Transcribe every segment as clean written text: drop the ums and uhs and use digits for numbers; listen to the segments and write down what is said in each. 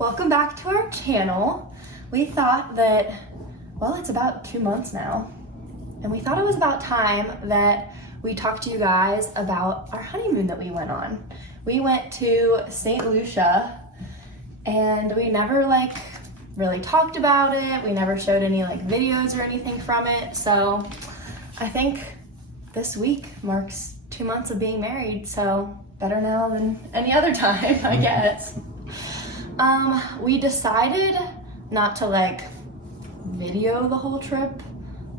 Welcome back to our channel. We thought that, well, it's about 2 months now, and we thought it was about time that we talked to you guys about our honeymoon that we went on. We went to St. Lucia, and we never really talked about it. We never showed any videos or anything from it. So I think this week marks 2 months of being married, so better now than any other time, I guess. We decided not to video the whole trip,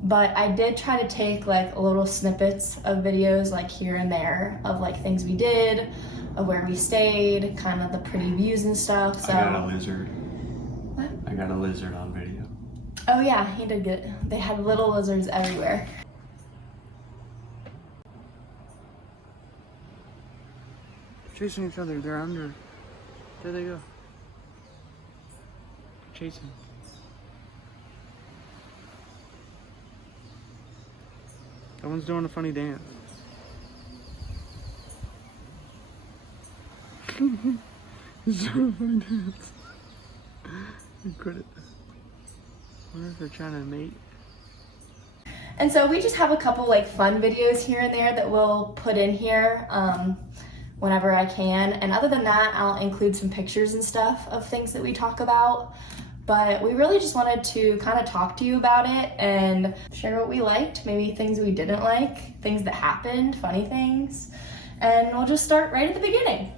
but I did try to take little snippets of videos here and there of things we did, of where we stayed, kind of the pretty views and stuff. So I got a lizard. What? I got a lizard on video. Oh yeah, he did get, they had little lizards everywhere. Chasing each other, they're under. There they go. Chasing. That one's doing a funny dance. He's doing a funny dance. You quit it. I wonder if they're trying to mate. And so we just have a couple fun videos here and there that we'll put in here whenever I can. And other than that, I'll include some pictures and stuff of things that we talk about. But we really just wanted to kind of talk to you about it and share what we liked, maybe things we didn't like, things that happened, funny things. And we'll just start right at the beginning.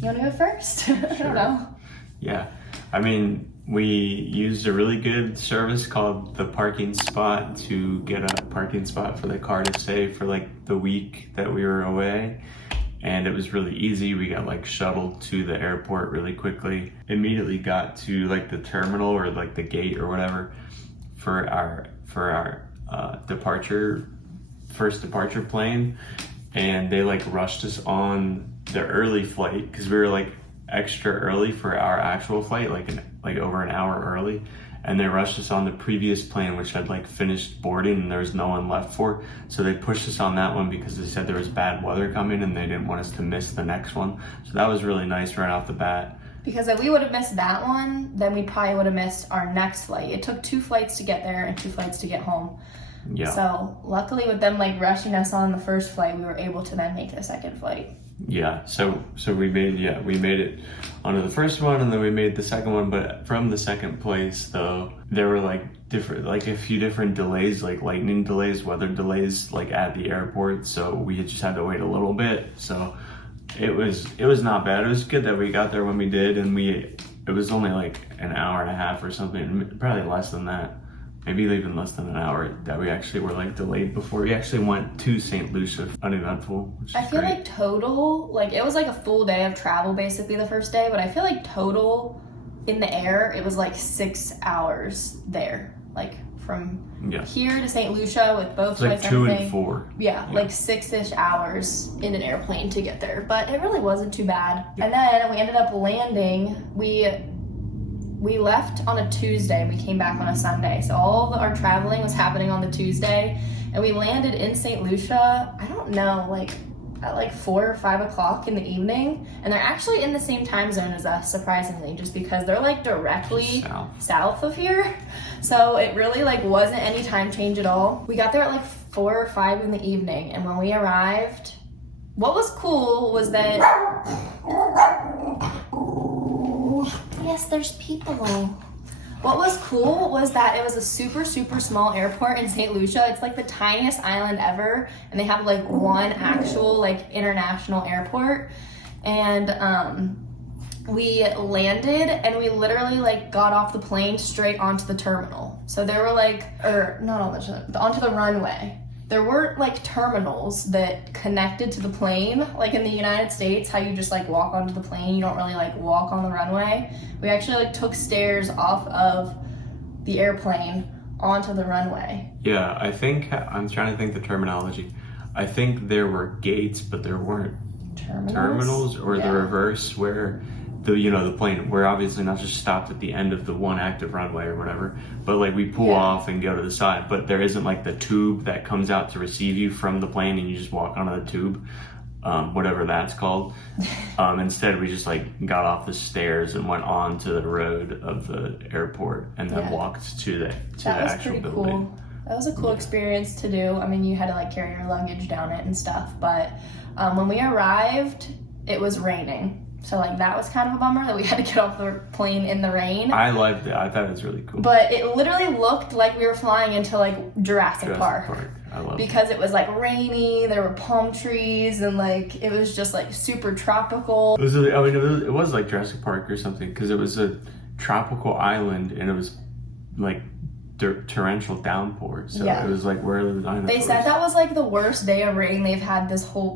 You want to go first? I don't know. Yeah, I mean, we used a really good service called the Parking Spot to get a parking spot for the car to stay for the week that we were away. And it was really easy. We got shuttled to the airport really quickly. Immediately got to the terminal or the gate or whatever for our first departure plane. And they rushed us on the early flight because we were extra early for our actual flight, over an hour early, and they rushed us on the previous plane, which had finished boarding and there was no one left for. So they pushed us on that one because they said there was bad weather coming and they didn't want us to miss the next one. So that was really nice right off the bat. Because if we would have missed that one, then we probably would have missed our next flight. It took 2 flights to get there and 2 flights to get home. Yeah. So luckily with them rushing us on the first flight, we were able to then make the second flight. Yeah, so we made it onto the first one and then we made the second one, but from the second place though, there were different a few different delays, lightning delays, weather delays at the airport, so we just had to wait a little bit. So it was not bad. It was good that we got there when we did, and it was only an hour and a half or something, probably less than that. Maybe even less than an hour that we actually were delayed before we actually went to St. Lucia. Uneventful, which is I feel great. Total, it was a full day of travel basically the first day, but I feel total in the air, it was 6 hours there. From here to St. Lucia with both flights and 2 everything. and 4. Yeah, 6-ish hours in an airplane to get there, but it really wasn't too bad. And then we ended up landing, we left on a Tuesday, we came back on a Sunday. So all of our traveling was happening on the Tuesday, and we landed in St. Lucia, I don't know, at 4 or 5 o'clock in the evening. And they're actually in the same time zone as us, surprisingly, just because they're directly south of here. So it really wasn't any time change at all. We got there at 4 or 5 in the evening, and when we arrived, what was cool was that, yes, there's people. What was cool was that it was a super, super small airport in St. Lucia. It's the tiniest island ever, and they have one actual international airport. And we landed and we literally got off the plane straight onto the terminal. So there were or not on the onto the runway. There weren't terminals that connected to the plane, in the United States, how you just walk onto the plane, you don't really walk on the runway. We actually took stairs off of the airplane onto the runway. Yeah, I think, I'm trying to think the terminology. I think there were gates, but there weren't terminals or the reverse where the plane, we're obviously not just stopped at the end of the one active runway or whatever, but like we pull off and go to the side, but there isn't like the tube that comes out to receive you from the plane and you just walk onto the tube, whatever that's called. Instead we just like got off the stairs and went on to the road of the airport and then walked to the actual building. Cool. That was a cool experience to do. I mean, you had to like carry your luggage down it and stuff, but when we arrived, it was raining. So like that was kind of a bummer that we had to get off the plane in the rain. I liked it. I thought it was really cool. But it literally looked like we were flying into like Jurassic Park. I love because it was like rainy, there were palm trees, and like it was just like super tropical. It was like Jurassic Park or something because it was a tropical island and it was like torrential downpour. So it was like where the dinosaurs. They said that was like the worst day of rain they've had this whole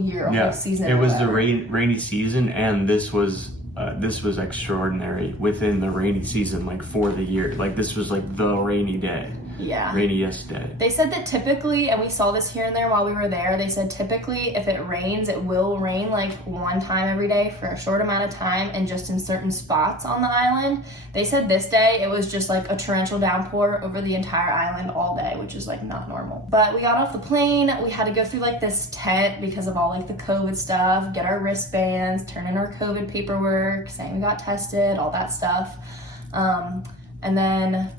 year, whole season. It was the rainy season, and this was extraordinary within the rainy season, like for the year. Like this was like the rainy day. Yeah. Rainiest day. They said that typically, and we saw this here and there while we were there, they said typically if it rains, it will rain like one time every day for a short amount of time and just in certain spots on the island. They said this day it was just like a torrential downpour over the entire island all day, which is like not normal. But we got off the plane, we had to go through like this tent because of all like the COVID stuff, get our wristbands, turn in our COVID paperwork, saying we got tested, all that stuff. And then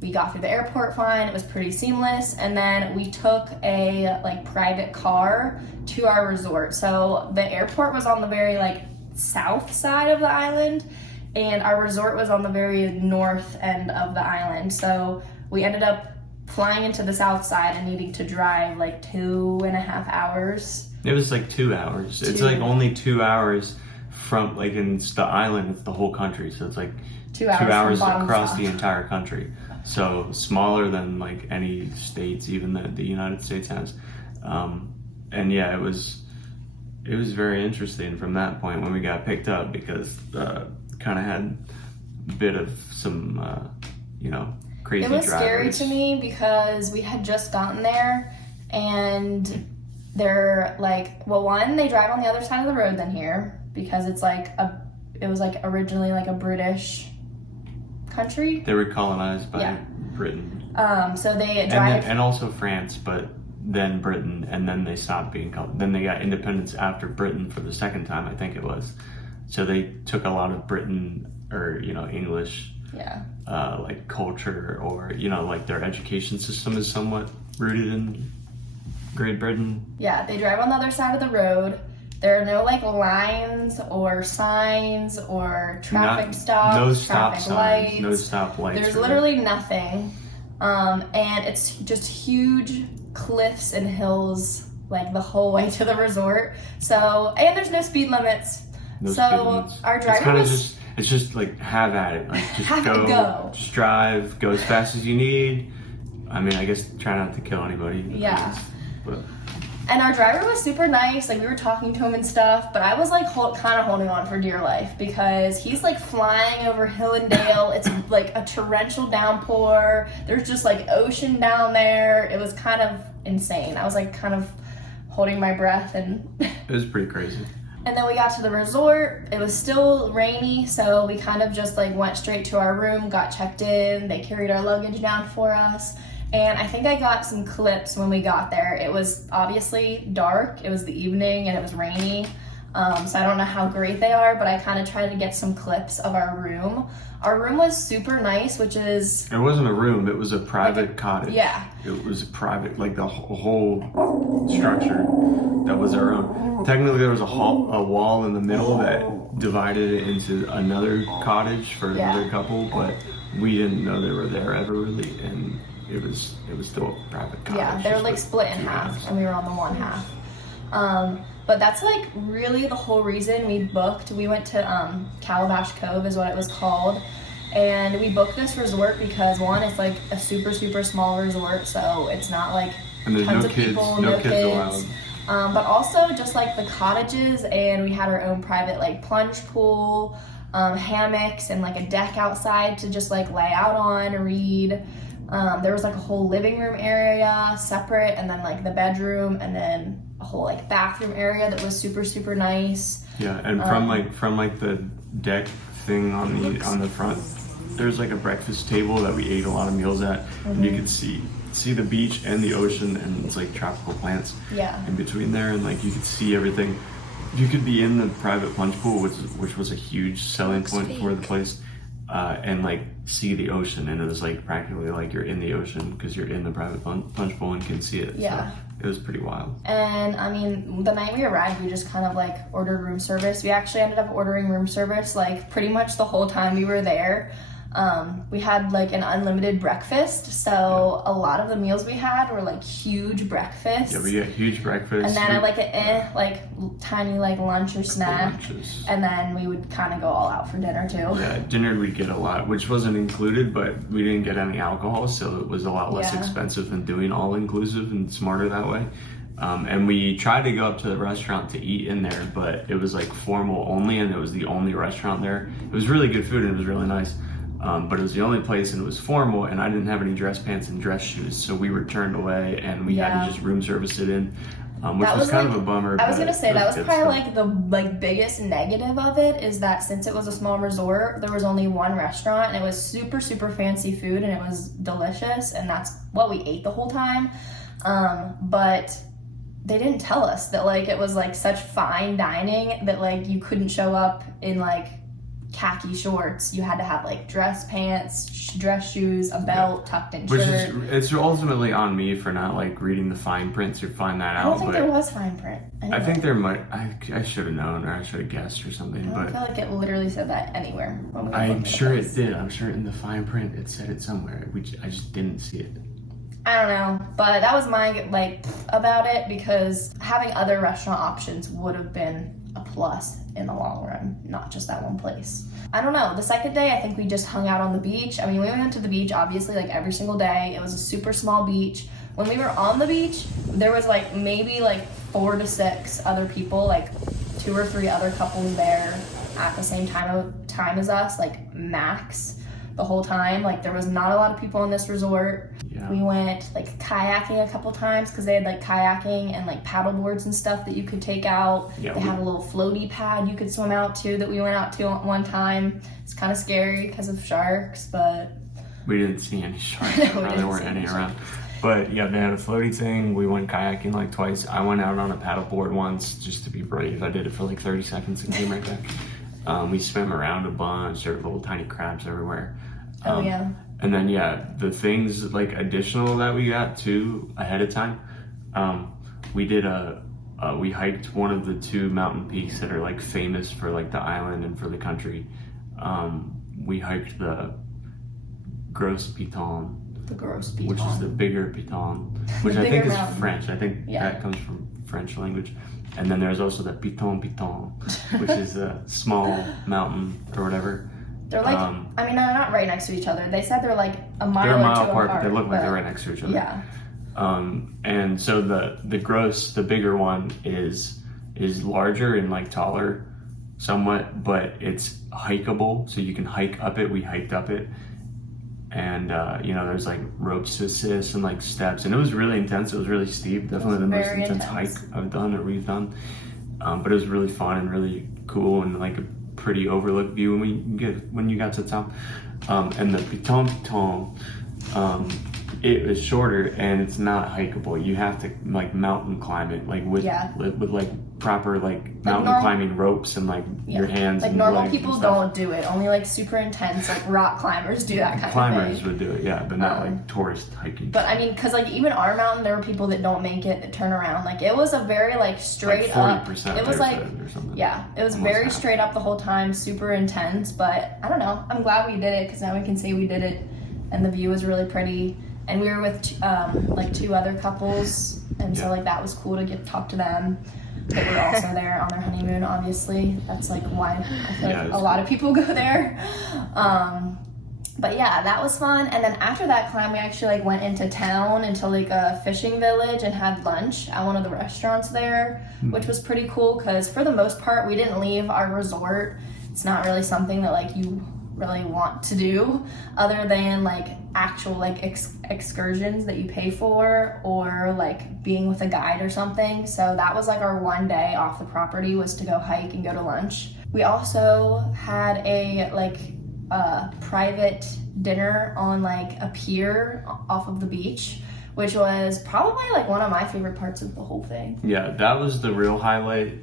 we got through the airport fine. It was pretty seamless. And then we took a like private car to our resort. So the airport was on the very like south side of the island and our resort was on the very north end of the island. So we ended up flying into the south side and needing to drive like 2.5 hours. It was like 2 hours. It's like only 2 hours from like, and it's the island, it's the whole country. So it's like 2 hours across the entire country. So smaller than like any states, even that the United States has. And yeah, it was very interesting from that point when we got picked up because kind of had a bit of some crazy drivers. It was scary to me because we had just gotten there and they're like, well, one, they drive on the other side of the road than here because it was like originally like a British country. They were colonized by Britain. So they drive... And also France, but then Britain, and then they stopped being then they got independence after Britain for the second time, I think it was. So they took a lot of Britain, or, English, like culture, or, like their education system is somewhat rooted in Great Britain. Yeah, they drive on the other side of the road. There are no like lines or signs or traffic stops, no stop traffic signs, lights. no stop lights. There's literally nothing. And it's just huge cliffs and hills like the whole way to the resort. So, and there's no speed limits. Our driver it's just like have at it. Like just go, just drive, go as fast as you need. I mean, I guess try not to kill anybody. Yeah. And our driver was super nice, like we were talking to him and stuff, but I was like kind of holding on for dear life because he's like flying over hill and dale. It's like a torrential downpour. There's just like ocean down there. It was kind of insane. I was like kind of holding my breath and... It was pretty crazy. And then we got to the resort. It was still rainy, so we kind of just like went straight to our room, got checked in. They carried our luggage down for us. And I think I got some clips when we got there. It was obviously dark, it was the evening, and it was rainy. So I don't know how great they are, but I kind of tried to get some clips of our room. Our room was super nice, which is... It wasn't a room, it was a private cottage. Yeah. It was a private, like the whole structure that was our own. Technically there was a wall in the middle that divided it into another cottage for another couple, but we didn't know they were there ever really, and it was still a private cottage. Yeah, they were like split in half, and we were on the one half. But that's like really the whole reason we booked. We went to Calabash Cove is what it was called. And we booked this resort because one, it's like a super, super small resort. So it's not like tons of people, no kids. But also just like the cottages, and we had our own private like plunge pool, hammocks, and like a deck outside to just like lay out on, read. There was like a whole living room area separate, and then like the bedroom, and then a whole like bathroom area that was super, super nice. Yeah, and from the deck thing on the front, there's like a breakfast table that we ate a lot of meals at, and you could see the beach and the ocean, and it's like tropical plants in between there, and like you could see everything. You could be in the private plunge pool, which was a huge selling point for the place, and like see the ocean, and it was like practically like you're in the ocean because you're in the private plunge pool and can see it. Yeah. So it was pretty wild. And I mean, the night we arrived, we just kind of like ordered room service. We actually ended up ordering room service like pretty much the whole time we were there. We had like an unlimited breakfast, so a lot of the meals we had were like huge breakfasts. Yeah, we got huge breakfast. And then like tiny like lunch or snack. Lunches. And then we would kind of go all out for dinner too. Yeah, dinner we'd get a lot, which wasn't included, but we didn't get any alcohol, so it was a lot less expensive than doing all inclusive and smarter that way. And we tried to go up to the restaurant to eat in there, but it was like formal only, and it was the only restaurant there. It was really good food and it was really nice. But it was the only place, and it was formal, and I didn't have any dress pants and dress shoes, so we were turned away, and we had to just room service it in, which was kind of a bummer. I was gonna say that was probably like the biggest negative of it, is that since it was a small resort, there was only one restaurant, and it was super, super fancy food, and it was delicious, and that's what we ate the whole time. But they didn't tell us that like it was like such fine dining that like you couldn't show up in like khaki shorts. You had to have like dress pants, dress shoes, a belt, tucked in shirt. It's ultimately on me for not like reading the fine print to find that out. I don't think there was fine print. Anyway. I think there might. I should have known, or I should have guessed or something. I feel like it literally said that anywhere. I'm sure it did. I'm sure in the fine print it said it somewhere. I just didn't see it. I don't know, but that was my like about it, because having other restaurant options would have been a plus in the long run, not just that one place. I don't know. The second day, I think we just hung out on the beach. I mean, we went to the beach obviously like every single day. It was a super small beach. When we were on the beach, there was like maybe like 4 to 6 other people, like 2 or 3 other couples there at the same time as us, like max. The whole time. Like there was not a lot of people in this resort. Yeah. We went like kayaking a couple times because they had like kayaking and like paddle boards and stuff that you could take out. Yeah, they had a little floaty pad you could swim out to that we went out to one time. It's kind of scary because of sharks, but we didn't see any sharks. No, there weren't any around. But yeah, they had a floaty thing. We went kayaking like twice. I went out on a paddle board once just to be brave. I did it for like 30 seconds and came right back. We swam around a bunch. There were little tiny crabs everywhere. And then the things like additional that we got too ahead of time. We did we hiked one of the 2 mountain peaks that are like famous for like the island and for the country. We hiked the Gros Piton. The Gros Piton. Which is the bigger Piton, which I think is French. I think that comes from French language. And then there's also the Piton, which is a small mountain or whatever. They're like, I mean, they're not right next to each other. They said they're like a mile or 2 apart, but they look like they're right next to each other. Yeah. And so the gross, the bigger one is larger and like taller somewhat, but it's hikeable, so you can hike up it. We hiked up it. And, there's like ropes to assist and like steps. And it was really intense. It was really steep. Definitely the most intense hike I've done or we've done. But it was really fun and really cool and like a pretty overlook view when you got to the top. And the Piton, it was shorter and it's not hikeable. You have to like mountain climb it, like with like proper like mountain climbing ropes and like your hands. Like and normal legs people don't do it. Only like super intense like rock climbers do that kind of thing. Climbers would do it, but not like tourist hiking. But I mean, because like even our mountain, there were people that don't make it that turn around. Like it was a very like straight up. It was like it was very straight up the whole time, super intense. But I don't know. I'm glad we did it because now we can say we did it, and the view was really pretty. And we were with like 2 other couples, and so like that was cool to get to talk to them. They were also there on their honeymoon, obviously. That's like why I feel like a lot of people go there. But yeah, that was fun. And then after that climb, we actually like went into town, into like a fishing village, and had lunch at one of the restaurants there, which was pretty cool because for the most part, we didn't leave our resort. It's not really something that like you really want to do other than like actual like excursions that you pay for, or like being with a guide or something. So that was like our one day off the property, was to go hike and go to lunch. We also had a like private dinner on like a pier off of the beach, which was probably like one of my favorite parts of the whole thing. Yeah, that was the real highlight.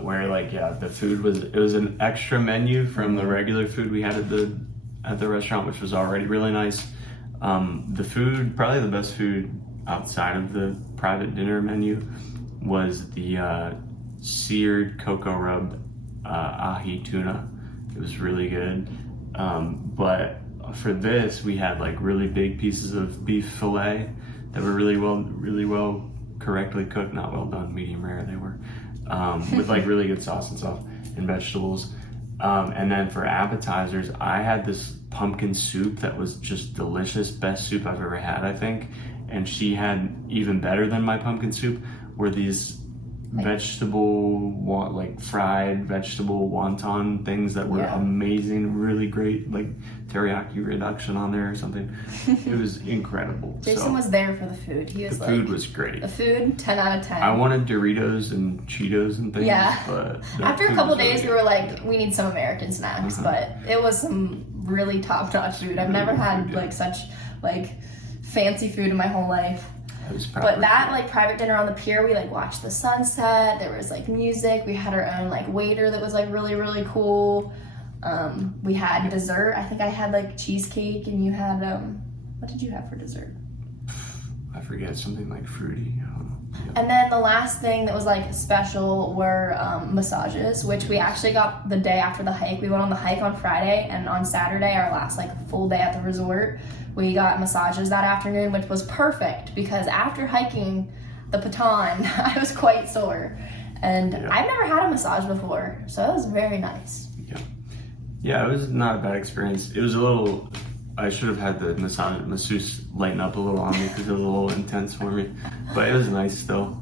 Where like, yeah, the food was an extra menu from the regular food we had at the restaurant, which was already really nice. The food, probably the best food outside of the private dinner menu, was the seared cocoa rub ahi tuna. It was really good. But for this, we had like really big pieces of beef fillet that were really well correctly cooked, not well done, medium rare they were. With like really good sauce and stuff and vegetables. And then for appetizers, I had this pumpkin soup that was just delicious. Best soup I've ever had, I think. And she had, even better than my pumpkin soup, were these like fried vegetable wonton things that were amazing, really great, like teriyaki reduction on there or something. It was incredible. Jason was there for the food. He was the food was great. The food, 10 out of 10. I wanted Doritos and Cheetos and things. Yeah. But after a couple days, we were like, we need some American snacks. But it was some really top-notch food. I've never had like such like fancy food in my whole life. But that like private dinner on the pier, we like watched the sunset. There was like music. We had our own like waiter that was like really cool. We had dessert. I think I had like cheesecake, and you had what did you have for dessert? I forget, something like fruity. And then the last thing that was like special were massages, which we actually got the day after the hike. We went on the hike on Friday, and on Saturday, our last like full day at the resort, we got massages that afternoon, which was perfect because after hiking the Patton, I was quite sore. And I've never had a massage before, so it was very nice. Yeah, it was not a bad experience. It was a little, I should have had the masseuse lighten up a little on me because it was a little intense for me, but it was nice still.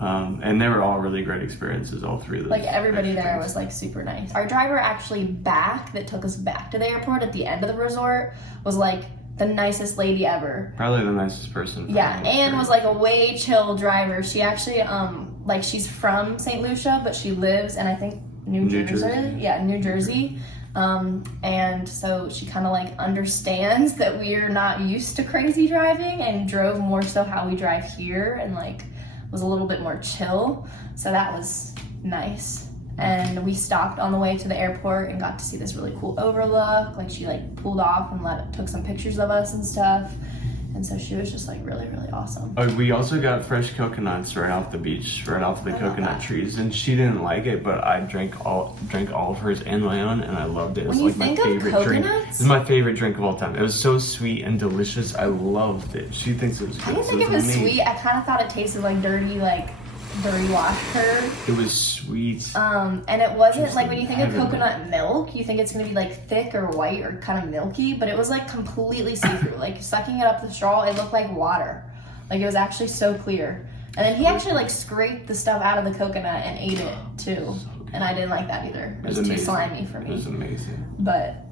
And they were all really great experiences, all three of those. Like everybody there was like super nice. Our driver actually that took us back to the airport at the end of the resort was like the nicest lady ever. Probably the nicest person. Yeah, and was like a way chill driver. She actually, like she's from St. Lucia, but she lives in I think New Jersey. Yeah, New Jersey. And so she kind of like understands that we're not used to crazy driving and drove more so how we drive here, and like was a little bit more chill. So that was nice. And we stopped on the way to the airport and got to see this really cool overlook. Like she like pulled off and took some pictures of us and stuff. And so she was just like really awesome. Oh, we also got fresh coconuts right off the beach, right off the coconut trees, and she didn't like it, but I drank all of hers and my own, and I loved it. It was like my favorite drink. It's my favorite drink of all time. It was so sweet and delicious. I loved it. She thinks it was good. I didn't think it was sweet. I kind of thought it tasted like dirty wash curd. It was sweet. And it wasn't just like when you think of coconut milk, you think it's gonna be like thick or white or kind of milky, but it was like completely see-through. Like sucking it up the straw, it looked like water. Like it was actually so clear. And then he actually like scraped the stuff out of the coconut and ate it too. And I didn't like that either. It was too slimy for me. It was amazing. But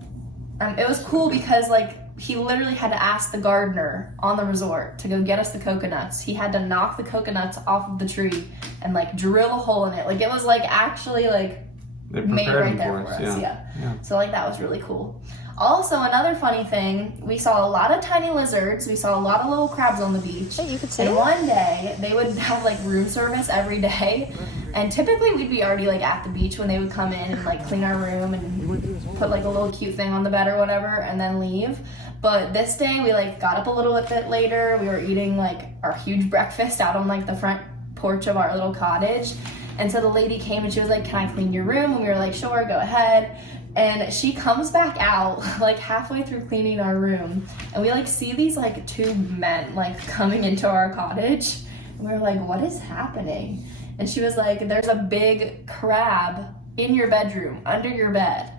it was cool because like he literally had to ask the gardener on the resort to go get us the coconuts. He had to knock the coconuts off of the tree and like drill a hole in it. Like it was like actually like made right there for us. Yeah. So like that was really cool. Also, another funny thing, we saw a lot of tiny lizards. We saw a lot of little crabs on the beach. Hey, you could see and it? One day they would have like room service every day. And typically we'd be already like at the beach when they would come in and like clean our room and put like a little cute thing on the bed or whatever and then leave. But this day we like got up a little bit later. We were eating like our huge breakfast out on like the front porch of our little cottage. And so the lady came and she was like, "Can I clean your room?" And we were like, "Sure, go ahead." And she comes back out like halfway through cleaning our room, and we like see these like two men like coming into our cottage, and we were like, "What is happening?" And she was like, "There's a big crab in your bedroom under your bed."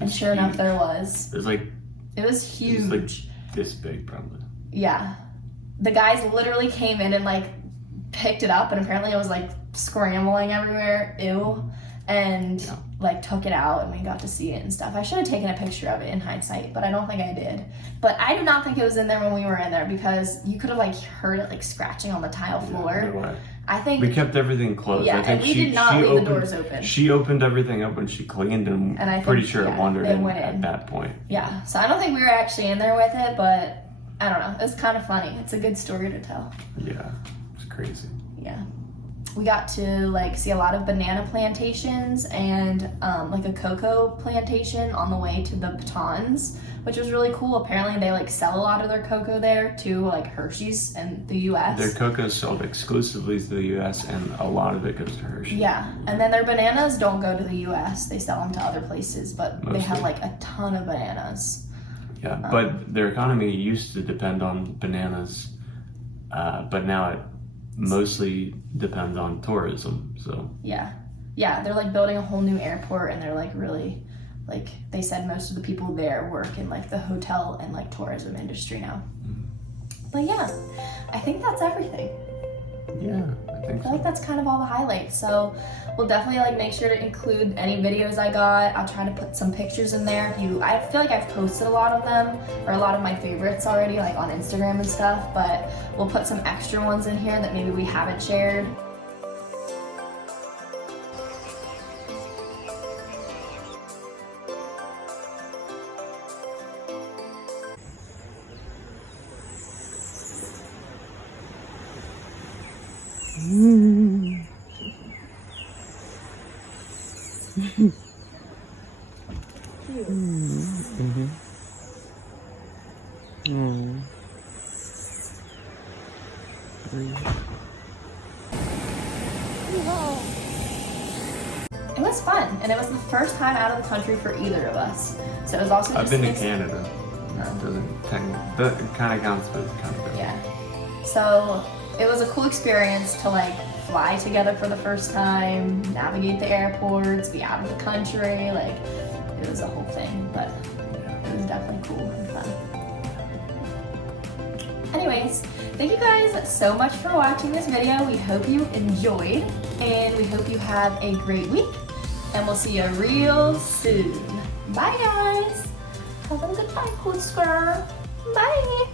And sure enough, there was. It was like. It was huge. It was like this big, probably. Yeah, the guys literally came in and like picked it up, and apparently it was like scrambling everywhere. Ew. And like took it out and we got to see it and stuff. I should have taken a picture of it in hindsight, but I don't think I did. But I do not think it was in there when we were in there, because you could have like heard it like scratching on the tile floor. No way. I think We kept everything closed. Yeah, I think and we did not leave opened, the doors open. She opened everything up when she cleaned, and I think, pretty sure it wandered in went at that point. Yeah, so I don't think we were actually in there with it, but I don't know. It was kind of funny. It's a good story to tell. Yeah, it's crazy. Yeah. We got to like see a lot of banana plantations and like a cocoa plantation on the way to the Batons, which was really cool. Apparently they like sell a lot of their cocoa there to like Hershey's and the US. Their cocoa is sold exclusively to the US, and a lot of it goes to Hershey. Yeah, and then their bananas don't go to the US. They sell them to other places, but they have like a ton of bananas. Yeah, but their economy used to depend on bananas, but now it mostly depends on tourism. So yeah, they're like building a whole new airport, and they're like really, like they said, most of the people there work in like the hotel and like tourism industry now. But yeah, I think that's everything. Yeah, I think I feel like that's kind of all the highlights. So we'll definitely like make sure to include any videos I got. I'll try to put some pictures in there. I feel like I've posted a lot of them, or a lot of my favorites already, like on Instagram and stuff, but we'll put some extra ones in here that maybe we haven't shared. It was fun, and it was the first time out of the country for either of us. So it was also I've just been to Canada. That doesn't technically, that kind of counts, but it's kind of Yeah. So it was a cool experience to like fly together for the first time, navigate the airports, be out of the country. Like it was a whole thing, but it was definitely cool and fun. Anyways, thank you guys so much for watching this video. We hope you enjoyed, and we hope you have a great week, and we'll see you real soon. Bye guys. Have a good time, cool squirrel. Bye.